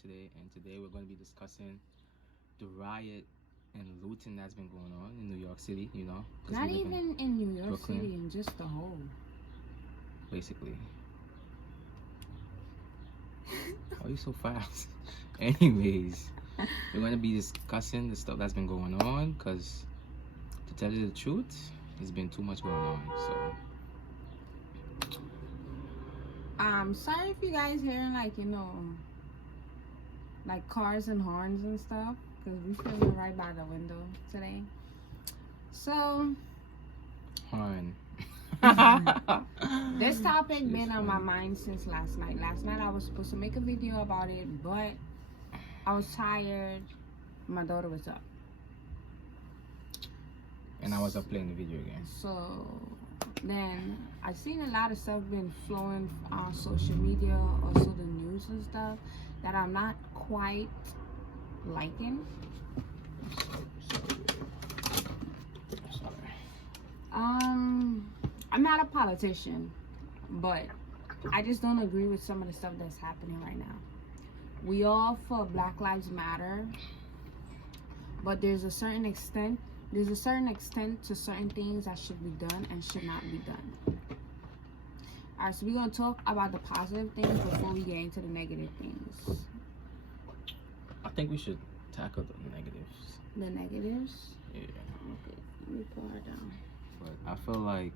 today, and today we're going to be discussing the riot and looting that's been going on in New York City, 'cause Not we live even in New York Brooklyn. City, in just the whole. basically. Why are you so fast? Anyways, we're going to be discussing the stuff that's been going on, because to tell you the truth, there's been too much going on, so... Sorry if you guys hearing like cars and horns and stuff, because we filming right by the window today. So Horn. this topic It's been on my funny. mind since last night. Last night I was supposed to make a video about it, but I was tired. My daughter was up. And I was up playing the video game. So then I seen a lot of stuff been flowing on social media, also the news and stuff, that I'm not quite liking. Sorry. I'm not a politician, but I just don't agree with some of the stuff that's happening right now. We all for Black Lives Matter, but there's a certain extent to certain things that should be done and should not be done. Alright, so we're going to talk about the positive things before we get into the negative things. I think we should tackle the negatives. The negatives? Yeah. Okay, let me pour it down. But I feel like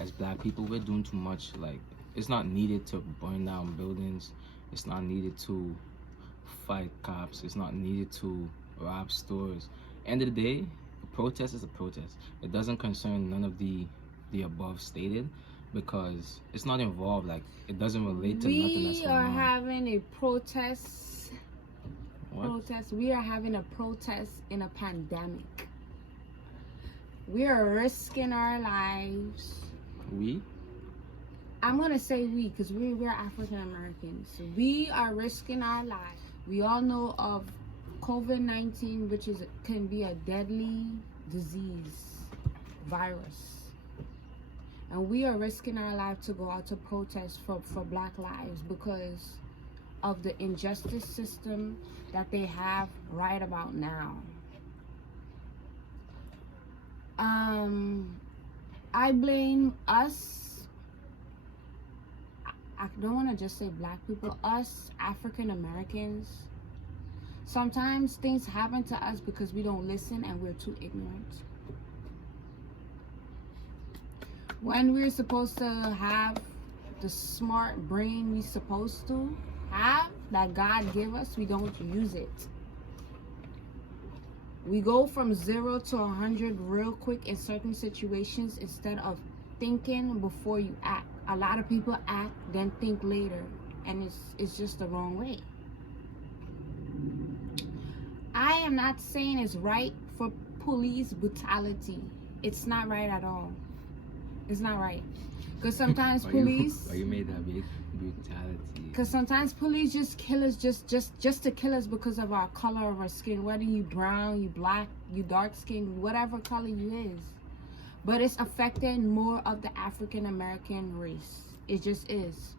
as Black people, we're doing too much. Like, it's not needed to burn down buildings. It's not needed to fight cops. It's not needed to rob stores. End of the day, a protest is a protest. It doesn't concern none of the above stated, because it's not involved. Like, it doesn't relate to nothing that's We going are on. having a protest. What? We are having a protest in a pandemic. We are risking our lives. We? I'm gonna say we, because we're African Americans. We are risking our lives. We all know of COVID-19, which can be a deadly disease, virus, and we are risking our life to go out to protest for Black lives because of the injustice system that they have right about now. I blame us. I don't want to just say Black people, us African Americans. Sometimes things happen to us because we don't listen and we're too ignorant. When we're supposed to have the smart brain we're supposed to have, that God give us, we don't use it. We go from 0 to 100 real quick in certain situations instead of thinking before you act. A lot of people act, then think later, and it's just the wrong way. I am not saying it's right for police brutality. It's not right at all. It's not right. Because sometimes police... Why you made that big brutality? Because sometimes police just kill us just to kill us because of our color of our skin. Whether you brown, you black, you dark skin, whatever color you is. But it's affecting more of the African American race. It just is.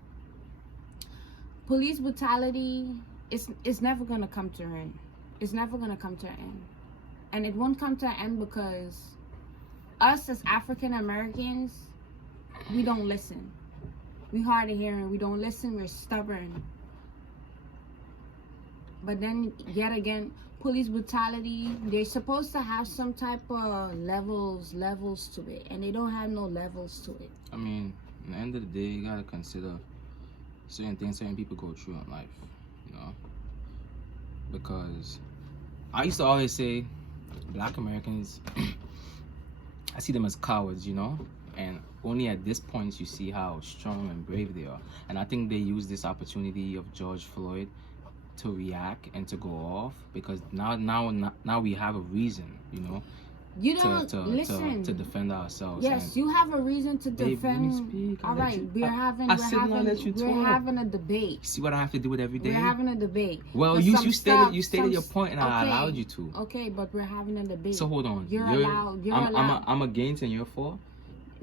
Police brutality is never going to come to an end. It's never going to come to an end. And it won't come to an end because us as African Americans, we don't listen. We hard of hearing. We don't listen. We're stubborn. But then, yet again, police brutality, they're supposed to have some type of levels to it. And they don't have no levels to it. I mean, at the end of the day, you gotta consider certain things certain people go through in life, because I used to always say Black Americans, I see them as cowards, and only at this point you see how strong and brave they are. And I think they use this opportunity of George Floyd to react and to go off, because now we have a reason, You don't listen to defend ourselves. Yes, and you have a reason to babe, let me defend. speak. All right, we're having a debate. See what I have to do with every day? We're having a debate. Well, But you some stated stuff- your point, and I okay, allowed you to. Okay, but we're having a debate. So hold on. You're allowed. I'm against and you're for?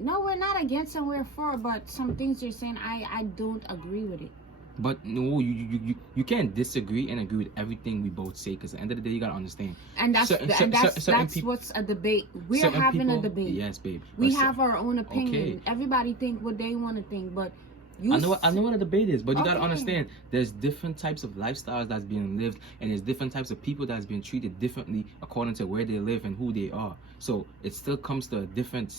No, we're not against and we're for, but some things you're saying, I don't agree with it. But no, you can't disagree and agree with everything we both say, because at the end of the day, you gotta understand. And that's what's a debate. We're having a debate. Yes, babe. We have our own opinion. Okay. Everybody think what they want to think, but I know what a debate is, but you gotta Okay. understand there's different types of lifestyles that's being lived, and there's different types of people that's being treated differently according to where they live and who they are. So it still comes to a different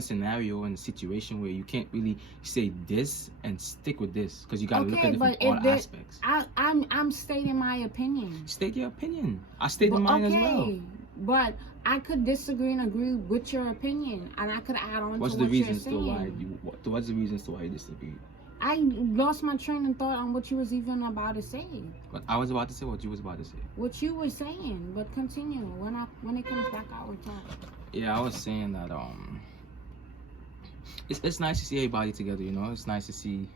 scenario and situation where you can't really say this and stick with this, because you gotta look at it from all aspects. I'm stating my opinion. State your opinion. I stated mine as well. But I could disagree and agree with your opinion, and I could add on What's to the what you're reasons to why saying. what's the reasons to why you disagree? I lost my train of thought on what you was even about to say. But I was about to say what you was about to say. What you were saying, but continue. When it comes back, I will talk. Yeah, I was saying that it's nice to see everybody together, you know. It's nice to see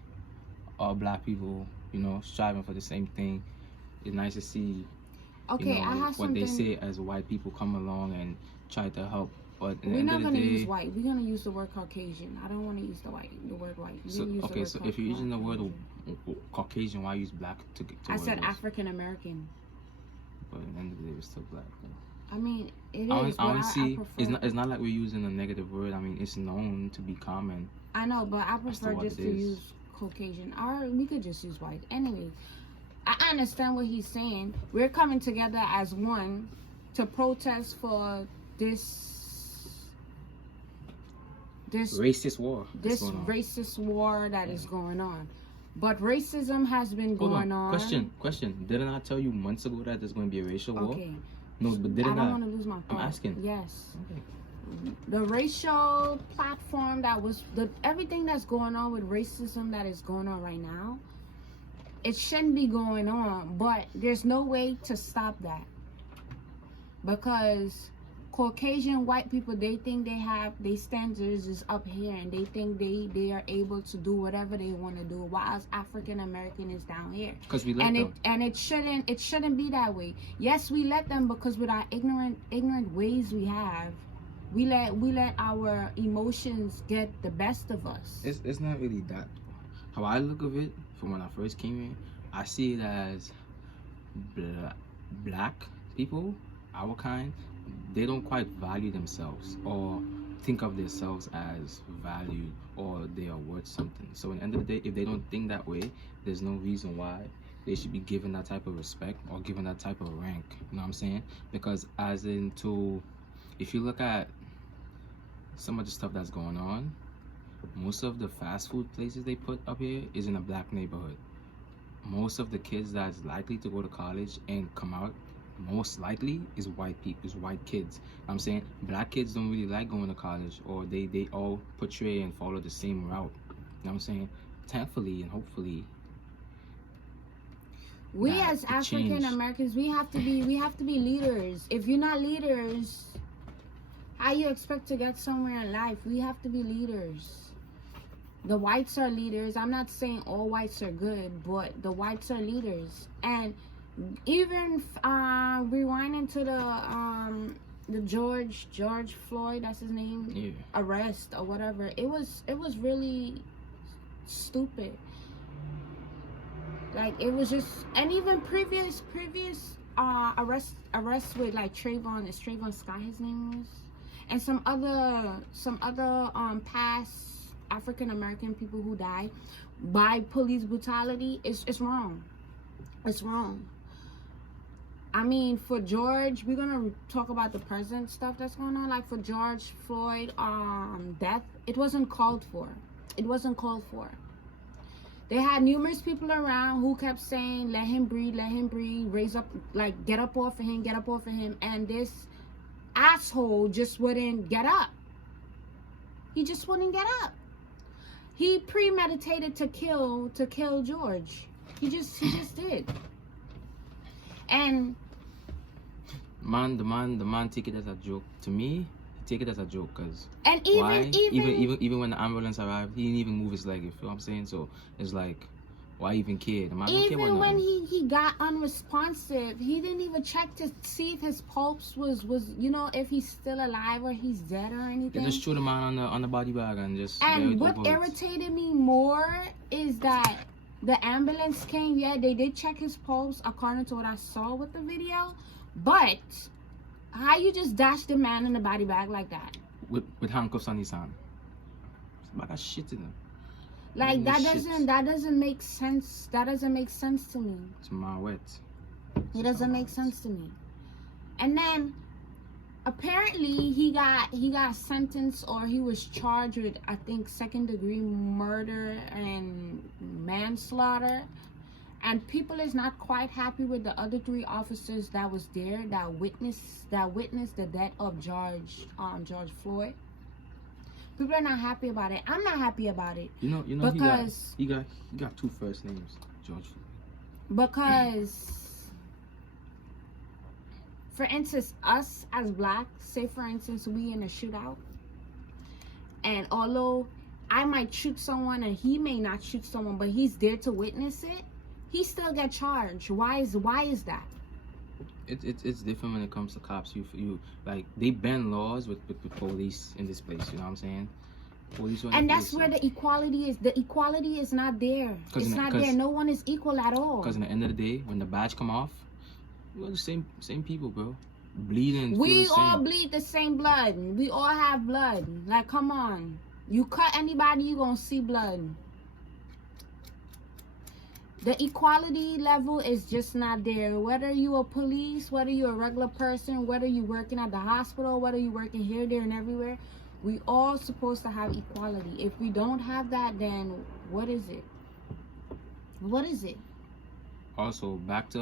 all black people, you know, striving for the same thing. It's nice to see, Okay, you know, I have what something. they say as white people come along and try to help. But at the We're end not of the gonna day, use white. We're gonna use the word Caucasian. I don't want to use the word white. We're so gonna use the okay, word so if you're using the word Caucasian. Caucasian, why use black to I said word African American. But at the end of the day, we're still black. I mean, it I is. don't but see. prefer, It's not like we're using a negative word. I mean, it's known to be common. I know, but I That's prefer what just it to is. use Caucasian, or we could just use white. Anyway, I understand what he's saying. We're coming together as one to protest for this Racist war. that's going on. racist war that is going on. But racism has been Hold going on. Question. Didn't I tell you months ago that there's going to be a racial war? Okay. No, but I didn't don't want to lose my thought. asking. Yes. Okay. The racial platform everything that's going on with racism that is going on right now, it shouldn't be going on, but there's no way to stop that, because Caucasian white people, they think their standards is up here, and they think they are able to do whatever they want to do, whilst African American is down here. Because we let them. It shouldn't be that way. Yes, we let them, because with our ignorant ways we have, we let our emotions get the best of us. It's not really that. How I look of it from when I first came here, I see it as black people, our kind. They don't quite value themselves or think of themselves as valued or they are worth something. So at the end of the day, if they don't think that way, there's no reason why they should be given that type of respect or given that type of rank. You know what I'm saying? Because if you look at some of the stuff that's going on, most of the fast food places they put up here is in a black neighborhood. Most of the kids that's likely to go to college and come out, most likely is white kids. I'm saying black kids don't really like going to college, or they all portray and follow the same route. You know what I'm saying? Thankfully and hopefully, we as African Americans, we have to be leaders. If you're not leaders, how you expect to get somewhere in life? We have to be leaders. The whites are leaders. I'm not saying all whites are good, but the whites are leaders. And even rewinding to the George Floyd, that's his name, yeah. arrest or whatever. It was really stupid. Like, it was just, and even previous arrests with like Trayvon. Is Trayvon Scott his name was? And some other past African American people who died by police brutality. It's wrong. It's wrong. I mean, for George, we're gonna talk about the present stuff that's going on. Like for George Floyd death, it wasn't called for. It wasn't called for. They had numerous people around who kept saying, let him breathe, raise up, like, get up off of him. And this asshole just wouldn't get up. He just wouldn't get up. He premeditated to kill George. He just did. And the man take it as a joke. To me, take it as a joke, cause and even when the ambulance arrived, he didn't even move his leg. You feel what I'm saying? So it's like, why even care? The man don't care even when he got unresponsive, he didn't even check to see if his pulse was if he's still alive or he's dead or anything. They just threw the man on the body bag and just. And what irritated me more is that The ambulance came. Yeah, they did check his pulse according to what I saw with the video. But how you just dash the man in the body bag like that? With handcuffs on his hand. I got shit in him. Like that doesn't make sense. That doesn't make sense to me. It's my wet. It doesn't make sense to me. And then apparently he got sentenced, or he was charged with, I think, 2nd-degree murder and manslaughter. And people is not quite happy with the other 3 officers that was there that witnessed the death of George Floyd. People are not happy about it. I'm not happy about it. You know, because he got 2 first names, George Floyd. Because, for instance, us as black, say for instance we in a shootout, and although I might shoot someone and he may not shoot someone, but he's there to witness it, he still get charged. Why is that? It's different when it comes to cops. You like, they bend laws with police in this place. You know what I'm saying? Police. And that's where the equality is. The equality is not there. It's not there. No one is equal at all. Because in the end of the day, when the badge come off, we're the same people, bro. Bleeding. We all bleed the same blood. We all have blood. Like, come on. You cut anybody, you gonna see blood. The equality level is just not there. Whether you a police, whether you're a regular person, whether you're working at the hospital, whether you're working here, there, and everywhere, we all supposed to have equality. If we don't have that, then what is it? What is it? Also, back to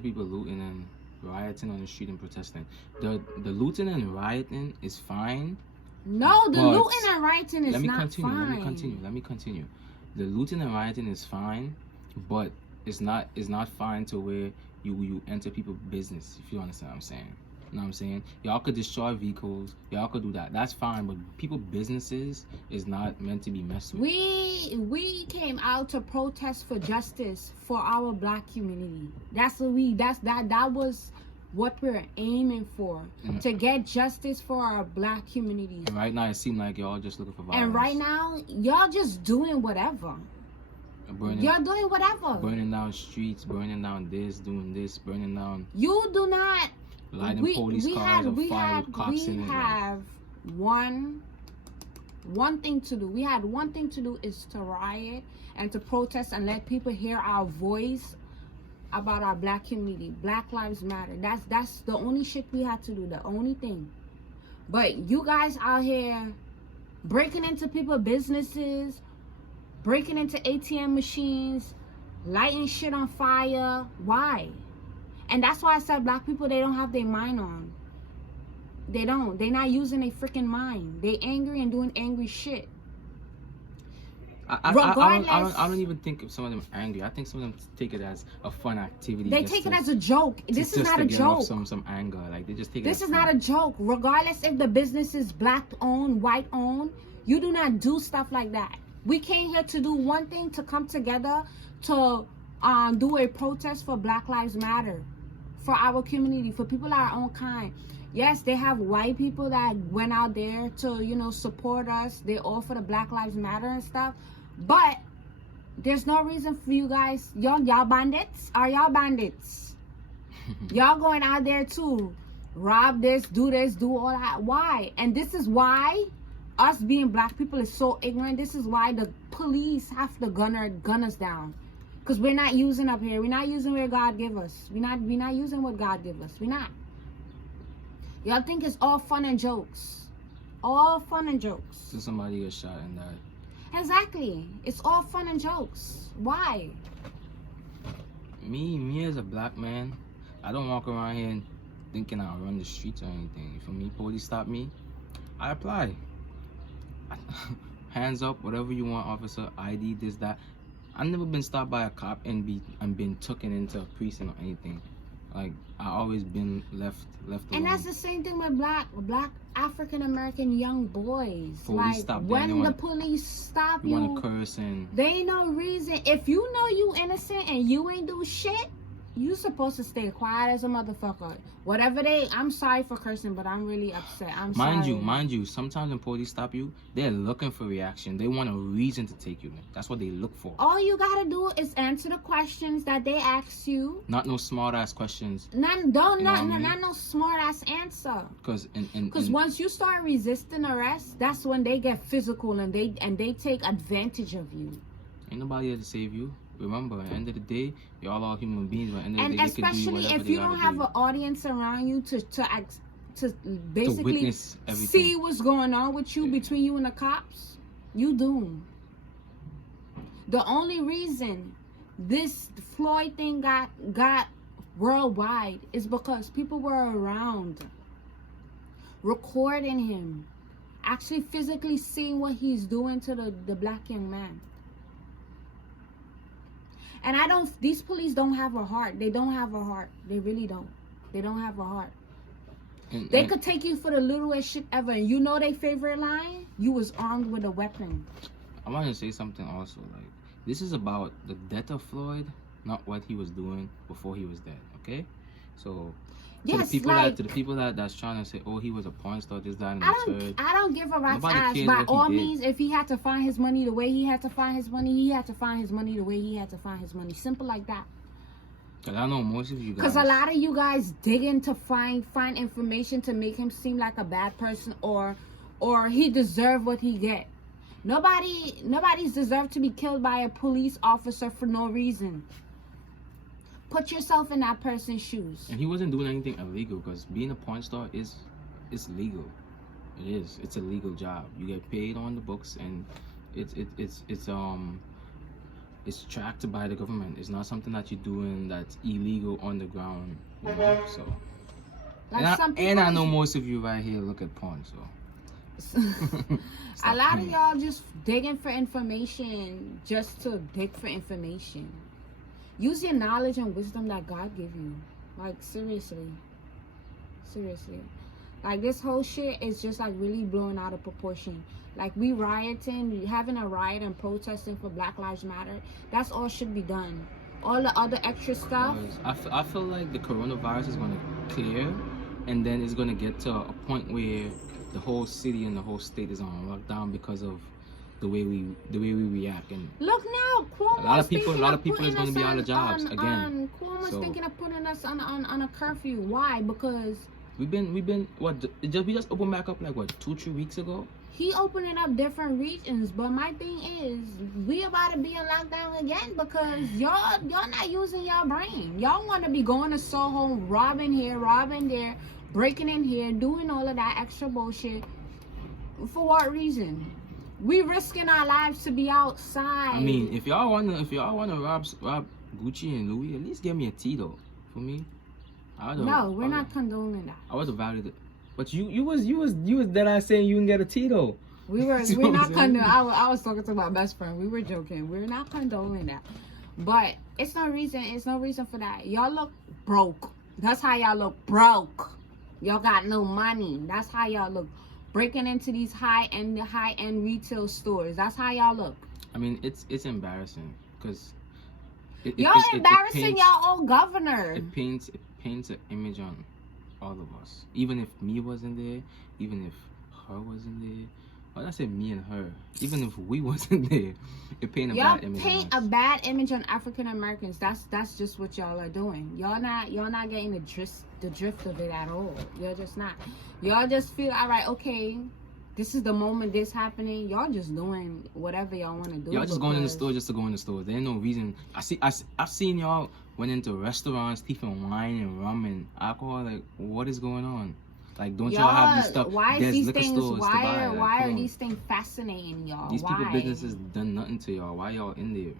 people looting and rioting on the street and protesting. The looting and rioting is fine. No, the looting and rioting is not fine. Let me continue. The looting and rioting is fine, but it's not fine to where you enter people's business, if you understand what I'm saying. You know what I'm saying? Y'all could destroy vehicles, y'all could do that. That's fine, but people's businesses is not meant to be messed with. We came out to protest for justice for our black community. That was what we're aiming for, to get justice for our black community. And right now it seems like y'all just looking for violence. And right now y'all just doing whatever. You're doing whatever. Burning down streets, burning down this, doing this, burning down. You do not. Lighting police cars on fire with cops in it. We have one thing to do. We had one thing to do, is to riot and to protest and let people hear our voice about our black community. Black Lives Matter. That's the only shit we had to do. The only thing. But you guys out here breaking into people's businesses, breaking into ATM machines, lighting shit on fire. Why? And that's why I said black people, they don't have their mind on. They don't. They're not using their freaking mind. They angry and doing angry shit. I don't even think some of them are angry. I think some of them take it as a fun activity. They take it as a joke. This is not a joke. Some anger. Like, they just take it. This is not a joke. Regardless if the business is black owned, white owned, you do not do stuff like that. We came here to do one thing, to come together to do a protest for Black Lives Matter, for our community, for people our own kind. Yes, they have white people that went out there to, support us. They all for the Black Lives Matter and stuff. But there's no reason for you guys. Y'all bandits? Are y'all bandits? Y'all going out there to rob this, do all that. Why? And this is why us being black people is so ignorant. This is why the police have to gun us down. Because we're not using up here. We're not using where God give us. We're not using what God give us. We're not. Y'all think it's all fun and jokes. All fun and jokes. So somebody gets shot and died. Exactly. It's all fun and jokes. Why? Me as a black man, I don't walk around here thinking I'll run the streets or anything. For me, police stop me, I apply. Hands up, whatever you want, officer, ID, this, that. I've never been stopped by a cop and been taken into a precinct or anything. Like, I always been left alone. And that's the same thing with black African American young boys. Police like, stop when the police stop you, wanna curse and they ain't no reason. If you know you innocent and you ain't do shit, You supposed to stay quiet as a motherfucker. Whatever I'm sorry for cursing, but I'm really upset. I'm Mind sorry. you, sometimes when police stop you, they're looking for reaction. They want a reason to take you in. That's what they look for. All you gotta do is answer the questions that they ask you. Not no smart ass questions. Not no smart ass answer. Because Once you start resisting arrest, that's when they get physical and they take advantage of you. Ain't nobody here to save you. Remember, at the end of the day, y'all all human beings. But at the end of the And day, they can do especially whatever if they you don't gotta have do an audience around you to basically witness everything. see what's going on with you, between you and the cops, you doomed. The only reason this Floyd thing got worldwide is because people were around, recording him, actually physically seeing what he's doing to the black young man. And these police don't have a heart. They don't have a heart. They really don't. They don't have a heart. They could take you for the littlest shit ever. And you know their favorite line? You was armed with a weapon. I want to say something also. Like, this is about the death of Floyd, not what he was doing before he was dead. Okay, so to Yes, the people that's trying to say, oh, he was a porn star, this, that, and the third. I don't give a rat's Nobody ass. cares By what he all did. means, if he had to find his money the way he had to find his money, he had to find his money the way he had to find his money. Simple like that. Cause I know most of you guys. Because a lot of you guys digging to find information to make him seem like a bad person, or he deserved what he get. Nobody's deserved to be killed by a police officer for no reason. Put yourself in that person's shoes. And he wasn't doing anything illegal, because being a porn star is legal. It is. It's a legal job. You get paid on the books, and it's tracked by the government. It's not something that you're doing that's illegal on the ground. You know? So. Like I know most of you right here look at porn, so. A lot of y'all just digging for information just to dig for information. Use your knowledge and wisdom that God give you. Like, seriously. Like, this whole shit is just like really blowing out of proportion. Like, we rioting, having a riot and protesting for Black Lives Matter. That's all should be done. All the other extra stuff. I feel like the coronavirus is going to clear, and then it's going to get to a point where the whole city and the whole state is on lockdown because of the way we react. And look now, Cuomo's a lot of people is going to be us out of jobs again. Cuomo's So- thinking of putting us on a curfew. Why? Because we've been what? We just opened back up like what, 2-3 weeks ago. he opening up different regions. But my thing is, we about to be in lockdown again because y'all not using y'all brain. Y'all want to be going to Soho, robbing here, robbing there, breaking in here, doing all of that extra bullshit. For what reason? We risking our lives to be outside. I mean, if y'all wanna rob Gucci and Louis, at least give me a Tito for me. No, we're not condoning that. I would have valued it, but you was dead ass saying you can get a Tito. We're See what I'm not saying? condoning. I was talking to my best friend. We were joking. We're not condoning that, but it's no reason. It's no reason for that. Y'all look broke. That's how y'all look broke. Y'all got no money. That's how y'all look. Breaking into these high end retail stores. That's how y'all look. I mean, it's embarrassing because Y'all embarrassing y'all own governor. It paints an image on all of us. Even if me wasn't there, even if her wasn't there. Well, I said me and her. Even if we wasn't there, it paint a Y'all bad image. paint a bad image on African Americans. That's just what y'all are doing. Y'all not getting the drift of it at all. You're just not. Y'all just feel all right. Okay, this is the moment this happening. Y'all just doing whatever y'all want to do. Y'all just going in the store just to go in the store. There ain't no reason. I've seen y'all went into restaurants, thieving wine and rum and alcohol. Like, what is going on? Like, don't y'all have this stuff? Why There's is these liquor things? stores to buy. Like, Why come are on. these things fascinating y'all? These why? people businesses done nothing to y'all. Why y'all in there?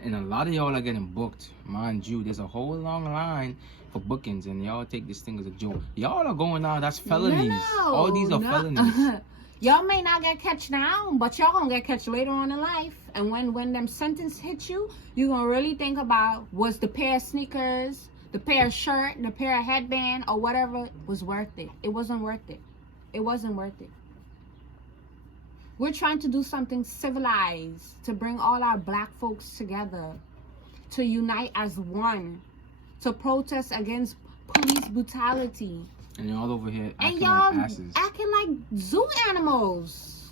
And a lot of y'all are getting booked. Mind you, there's a whole long line for bookings, and y'all take this thing as a joke. Y'all are going out. That's felonies. No, All these are felonies. Y'all may not get catch now, but y'all gonna get catch later on in life. And when them sentence hit you, you gonna really think about, was the pair of sneakers, the pair of shirt, the pair of headband, or whatever was worth it. It wasn't worth it. It wasn't worth it. We're trying to do something civilized to bring all our black folks together, to unite as one, to protest against police brutality. And y'all over here And acting y'all like asses. acting like zoo animals.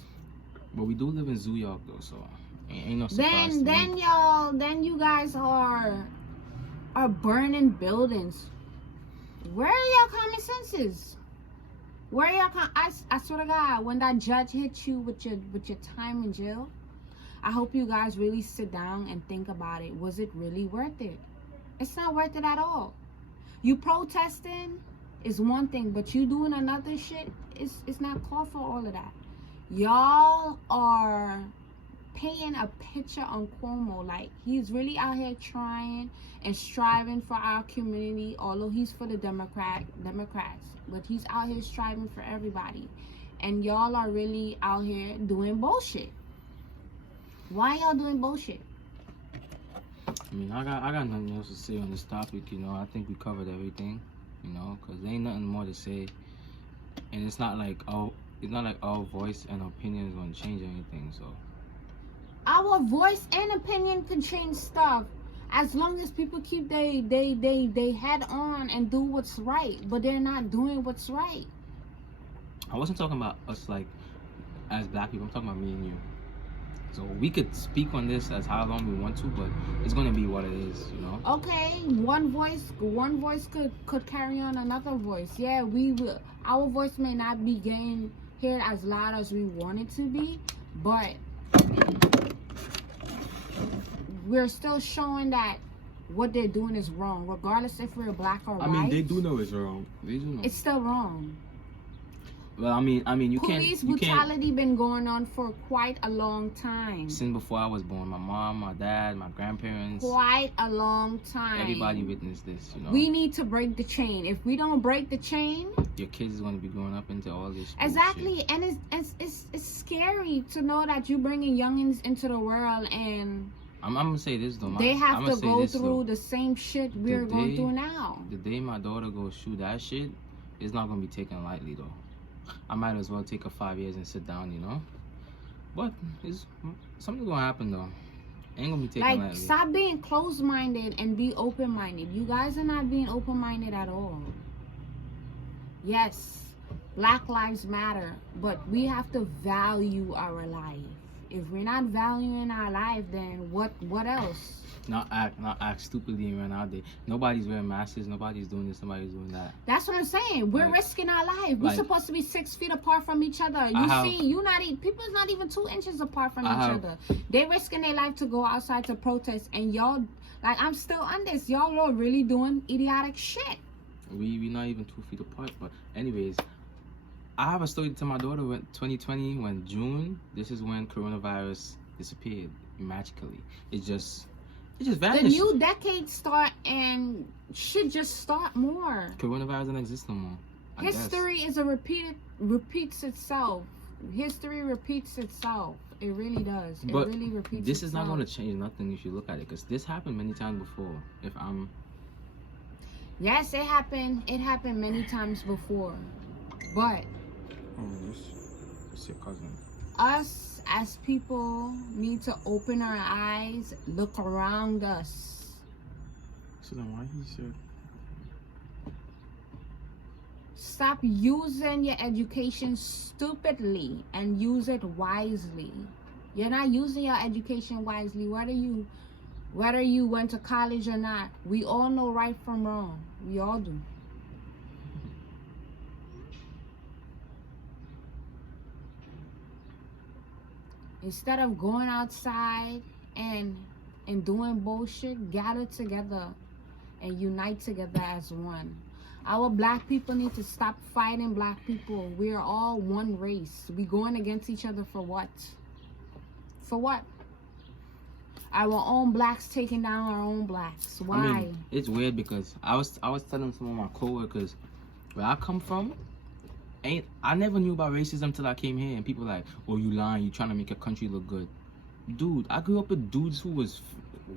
But we do live in Zoo York though, so ain't no surprise to me. Then you guys are burning buildings. Where are y'all common senses? Where are y'all? I swear to God, when that judge hit you with your time in jail, I hope you guys really sit down and think about it. Was it really worth it? It's not worth it at all. You protesting is one thing, but you doing another shit, it's not called for all of that. Y'all are painting a picture on Cuomo like he's really out here trying and striving for our community, although he's for the Democrats, but he's out here striving for everybody. And y'all are really out here doing bullshit. Why y'all doing bullshit? I mean, I got nothing else to say on this topic, you know. I think we covered everything, you know, because there ain't nothing more to say. And it's not like our voice and opinion is going to change anything, so. Our voice and opinion can change stuff as long as people keep they head on and do what's right, but they're not doing what's right. I wasn't talking about us, like, as black people. I'm talking about me and you. So we could speak on this as how long we want to, but it's gonna be what it is, you know. Okay, one voice could carry on another voice. Yeah, we will. Our voice may not be getting heard as loud as we want it to be, but we're still showing that what they're doing is wrong, regardless if we're black or white. I mean, they do know it's wrong. They do know. It's still wrong. Well, I mean, Police brutality been going on for quite a long time. Since before I was born, my mom, my dad, my grandparents, quite a long time. Everybody witnessed this, you know. We need to break the chain. If we don't break the chain, your kids is going to be growing up into all this. Exactly, bullshit. And it's scary to know that you're bringing youngins into the world and I'm gonna say this though. They have to go through the same shit we're going through now. The day my daughter goes through that shit, it's not gonna be taken lightly though. I might as well take her 5 years and sit down, you know. But it's something gonna happen though. Ain't gonna be taken lightly. Stop being closed-minded and be open-minded. You guys are not being open-minded at all. Yes, Black Lives Matter, but we have to value our life. If we're not valuing our life, then what else? Not act stupidly and run out there. Nobody's wearing masks. Nobody's doing this. Nobody's doing that. That's what I'm saying. We're risking our life. We're supposed to be 6 feet apart from each other. People's not even 2 inches apart from each other. They're risking their life to go outside to protest, and y'all, like, I'm still on this. Y'all are really doing idiotic shit. We not even 2 feet apart. But anyways, I have a story to tell my daughter. When 2020, when June, this is when coronavirus disappeared magically. It just vanished. The new decade start and should just start more. Coronavirus doesn't exist no more. History repeats itself. History repeats itself. It really does. But it really repeats this is itself. not going to change nothing if you look at it, because this happened many times before. Yes, it happened. It happened many times before. But it's your cousin. Us as people need to open our eyes, look around us. So then why he said? Stop using your education stupidly and use it wisely. You're not using your education wisely, whether you went to college or not. We all know right from wrong. We all do. Instead of going outside and doing bullshit, gather together and unite together as one. Our black people need to stop fighting black people. We are all one race. We going against each other for what? For what? Our own blacks taking down our own blacks. Why? I mean, it's weird because I was telling some of my coworkers where I come from. I never knew about racism till I came here, and people like, oh, you lying, you trying to make your country look good. Dude, I grew up with dudes who was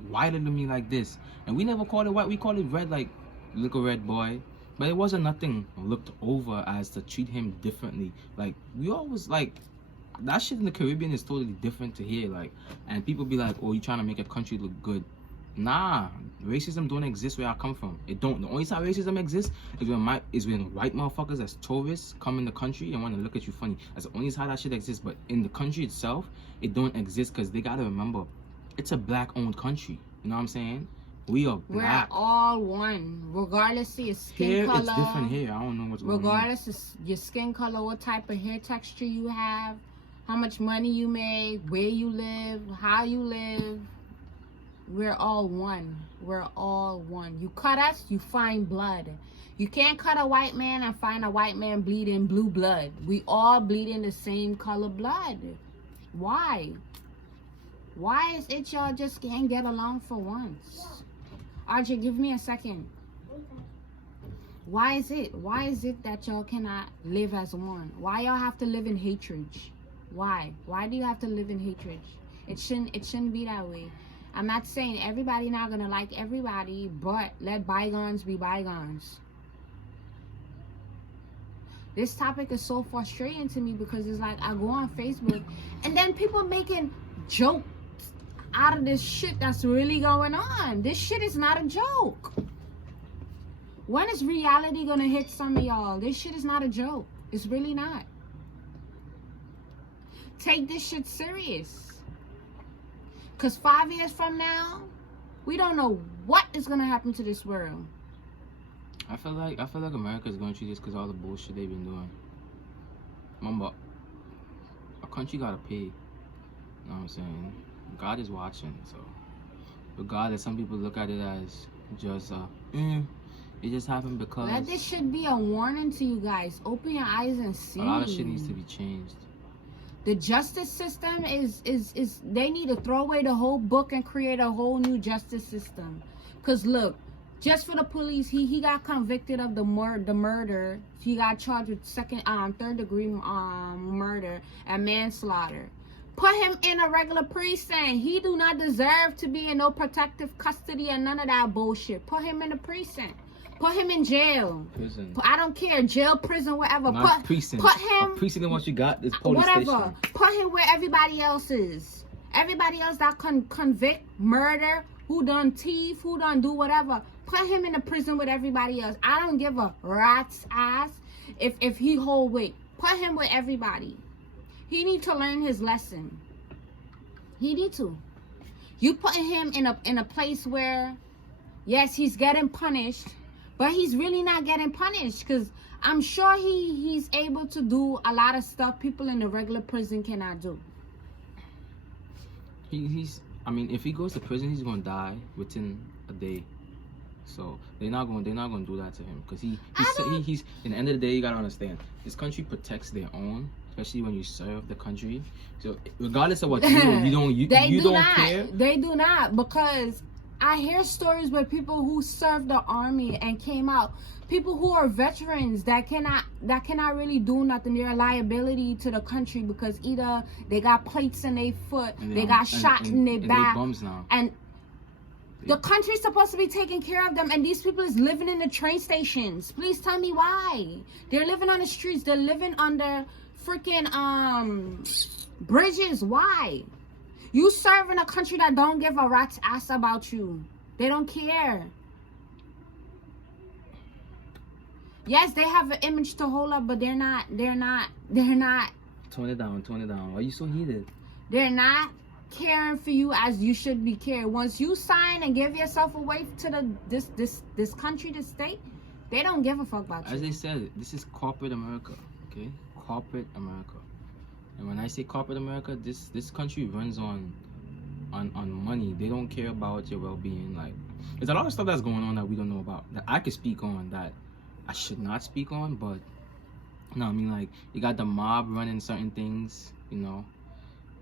whiter than me like this, and we never called it white, we called it red, like little red boy. But it wasn't nothing looked over as to treat him differently. Like, we always, like, that shit in the Caribbean is totally different to here, like, and people be like, oh, you trying to make your country look good. Nah, racism don't exist where I come from. It don't. The only time racism exists is when white motherfuckers as tourists come in the country and want to look at you funny. That's the only time that shit exists. But in the country itself, it don't exist because they gotta remember, it's a black-owned country. You know what I'm saying? We are black. We're all one, regardless of your skin Here, color. it's different here. I don't know what's going on. Regardless of your skin color, what type of hair texture you have, how much money you make, where you live, how you live. We're all one. We're all one. You cut us, you find blood. You can't cut a white man and find a white man bleeding blue blood. We all bleed in the same color blood. Why? Why is it y'all just can't get along for once? RJ, give me a second. Why is it? Why is it that y'all cannot live as one? Why y'all have to live in hatred? Why? Why do you have to live in hatred? It shouldn't be that way. I'm not saying everybody not gonna like everybody, but let bygones be bygones. This topic is so frustrating to me because it's like I go on Facebook and then people making jokes out of this shit that's really going on. This shit is not a joke. When is reality gonna hit some of y'all? This shit is not a joke. It's really not. Take this shit serious. Because 5 years from now, we don't know what is going to happen to this world. I feel like America's going through this because all the bullshit they've been doing. Remember, a country got to pay. You know what I'm saying? God is watching. So, regardless, some people look at it as just, it just happened because... Let this shit be a warning to you guys. Open your eyes and see. A lot of shit needs to be changed. The justice system is they need to throw away the whole book and create a whole new justice system. Cause look, just for the police, he got convicted of the murder. He got charged with third degree murder and manslaughter. Put him in a regular precinct. He do not deserve to be in no protective custody and none of that bullshit. Put him in a precinct. Put him in jail. Prison. I don't care. Jail, prison, whatever. Not precinct. Put him. A precinct is what you got. Is police whatever. station. Put him where everybody else is. Everybody else that convict, murder, who done thief, who done do whatever. Put him in a prison with everybody else. I don't give a rat's ass if he hold weight. Put him with everybody. He need to learn his lesson. He need to. You putting him in a place where, yes, he's getting punished. But he's really not getting punished because I'm sure he's able to do a lot of stuff people in the regular prison cannot do. I mean, if he goes to prison, he's gonna die within a day. So they're not gonna do that to him because he's. In the end of the day, you gotta understand, this country protects their own, especially when you serve the country. So regardless of what you don't care. They do not, because I hear stories where people who served the army and came out, people who are veterans that cannot really do nothing. They're a liability to the country because either they got plates in their foot, they got shot in their back, and the country's supposed to be taking care of them, and these people is living in the train stations. Please tell me why. They're living on the streets. They're living under freaking bridges. Why? You serve in a country that don't give a rat's ass about you. They don't care. Yes, they have an image to hold up, but they're not. Tone it down. Why are you so heated? They're not caring for you as you should be cared. Once you sign and give yourself away to this country, this state, they don't give a fuck about you. As I said, this is corporate America, okay? Corporate America. And when I say corporate America, this country runs on money. They don't care about your well-being. Like, there's a lot of stuff that's going on that we don't know about, that I could speak on, that I should not speak on. But no, I mean, like, you got the mob running certain things, you know.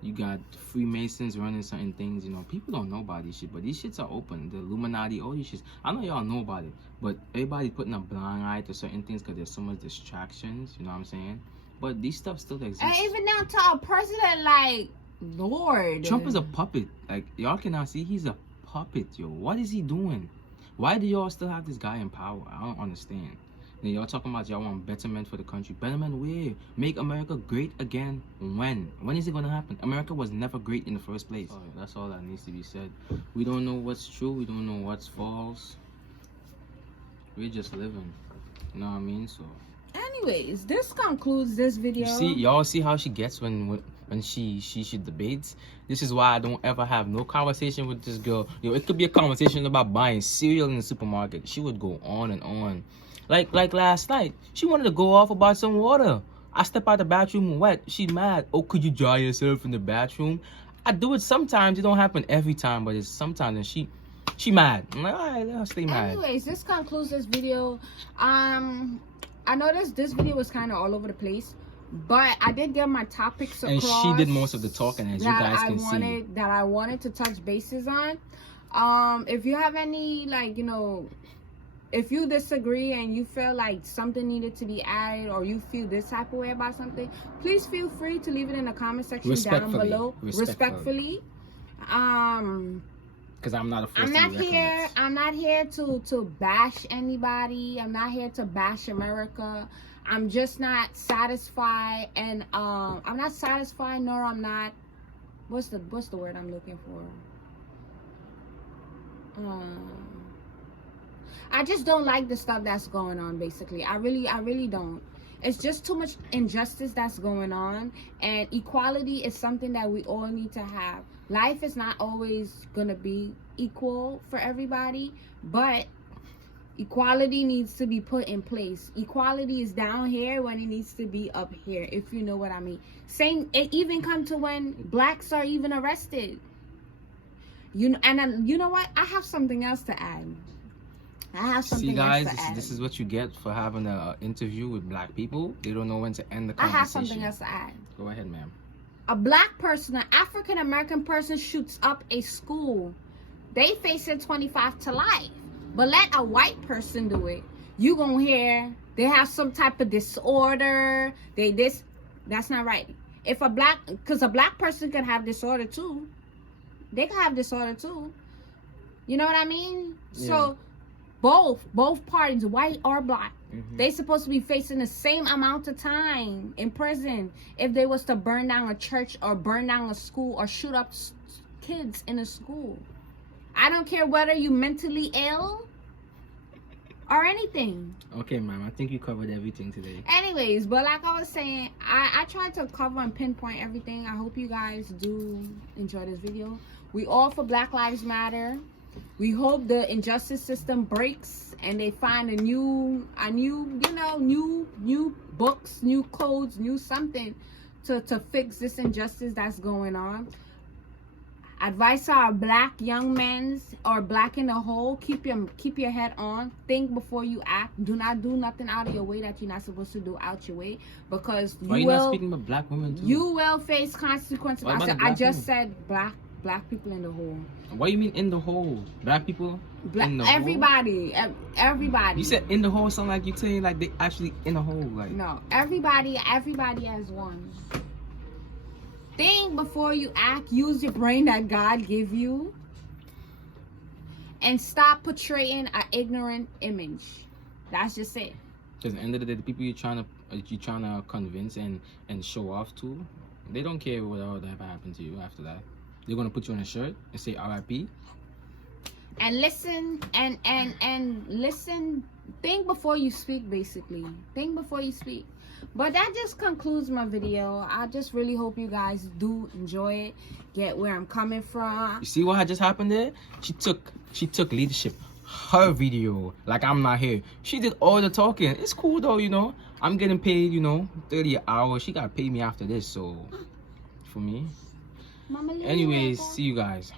You got Freemasons running certain things, you know. People don't know about these shit, but these shits are open. The Illuminati, all these shits. I know y'all know about it, but everybody's putting a blind eye to certain things because there's so much distractions, you know what I'm saying? But these stuff still exists. And even down to a president like Lord. Trump is a puppet. Like, y'all cannot see, he's a puppet, yo. What is he doing? Why do y'all still have this guy in power? I don't understand. Then y'all talking about y'all want betterment for the country. Betterment where? Make America great again. When? When is it gonna happen? America was never great in the first place. Oh, that's all that needs to be said. We don't know what's true. We don't know what's false. We're just living. You know what I mean? So. Anyways, this concludes this video. You see, y'all see how she gets when she debates. This is why I don't ever have no conversation with this girl. Yo, it could be a conversation about buying cereal in the supermarket. She would go on and on. Like last night, she wanted to go off about some water. I step out the bathroom wet. She mad. Oh, could you dry yourself in the bathroom? I do it sometimes. It don't happen every time, but it's sometimes. And she mad. I'm like, all right, I'll stay mad. Anyways, this concludes this video. I noticed this video was kind of all over the place, but I did get my topics across. And she did most of the talking, as you guys can see. That I wanted to touch bases on. If you have any, like, you know, if you disagree and you feel like something needed to be added, or you feel this type of way about something, please feel free to leave it in the comment section down below. Respectfully. Because I'm not a I'm not here to bash anybody. I'm not here to bash America. I'm just not satisfied, and I'm not satisfied, nor I'm not, what's the word I'm looking for? I just don't like the stuff that's going on, basically. I really don't. It's just too much injustice that's going on, and equality is something that we all need to have. Life is not always gonna be equal for everybody, but equality needs to be put in place. Equality is down here when it needs to be up here, if you know what I mean. Same, it even come to when blacks are even arrested. You know, and you know what? I have something else to add. See, guys, this is what you get for having an interview with black people. They don't know when to end the conversation. I have something else to add. Go ahead, ma'am. A black person, an African American person, shoots up a school. They facing 25 to life. But let a white person do it. You gonna hear they have some type of disorder. That's not right. If a black person can have disorder too. They can have disorder too. You know what I mean? Yeah. So both parties, white or black, they supposed to be facing the same amount of time in prison if they was to burn down a church or burn down a school or shoot up kids in a school. I don't care whether you mentally ill or anything. Okay, ma'am, I think you covered everything today. Anyways, but like I was saying, I tried to cover and pinpoint everything. I hope you guys do enjoy this video. We all for Black Lives Matter. We hope the injustice system breaks and they find a new books, new codes, new something to fix this injustice that's going on. Advice to our black young men or black in the whole: keep your head on. Think before you act. Do not do nothing out of your way that you're not supposed to do out your way, because you will. Not speaking about black women too? You will face consequences. I just said black people in the whole. What do you mean in the whole? Black people? In the everybody. Whole? Everybody. You said in the whole, sound like you saying like they actually in the whole. Like, no, everybody as one. Think before you act. Use your brain that God give you, and stop portraying an ignorant image. That's just it. Because at the end of the day, the people you're trying to convince and show off to, they don't care what ever happened to you after that. They're gonna put you on a shirt and say R.I.P. And listen and listen. Think before you speak, basically. Think before you speak. But that just concludes my video. I just really hope you guys do enjoy it. Get where I'm coming from. You see what had just happened there? She took leadership. Her video, like I'm not here. She did all the talking. It's cool though, you know. I'm getting paid, you know, 30 an hour. She gotta pay me after this, so for me. Anyways, see you guys.